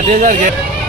અઢી હજાર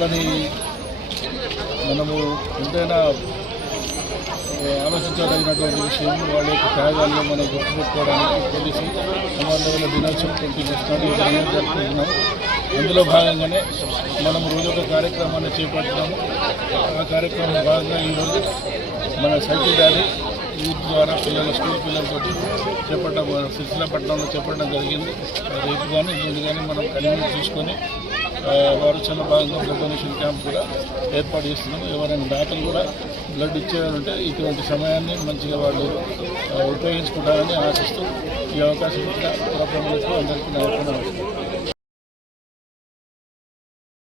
వాళ్ళని మనము ఎంతైనా ఆలోచించగలిగినటువంటి విషయం. వాళ్ళ యొక్క త్యాగాల్లో మనం గుర్తుపెట్టుకోవడానికి పోలీసు సమాజ దినోత్సవం ట్వంటీ ఫస్ట్ జరుపుకుంటున్నాం. అందులో భాగంగానే మనం రోజు ఒక కార్యక్రమాన్ని చేపట్టినాము ఆ కార్యక్రమం భాగంగా ఈరోజు మన సైకిల్ ర్యాలీ యూత్ ద్వారా పిల్లల స్కూల్ పిల్లలతో చేపట్టడం సిరిసిల్లపట్నంలో చేపట్టడం జరిగింది. రేపు కానీ ఎల్లుండి కానీ మనం కన్వీనర్ చూసుకొని వారోత్సవంలో భాగంగా బ్లడ్ డొనేషన్ క్యాంప్ కూడా ఏర్పాటు చేస్తున్నాము ఎవరైనా దాతలు కూడా బ్లడ్ ఇచ్చేవారంటే ఇటువంటి సమయాన్ని మంచిగా వాళ్ళు ఉపయోగించుకుంటారని ఆశిస్తూ ఈ అవకాశం కూడా పురప్రములకు అందరికీ నా నమస్కారం.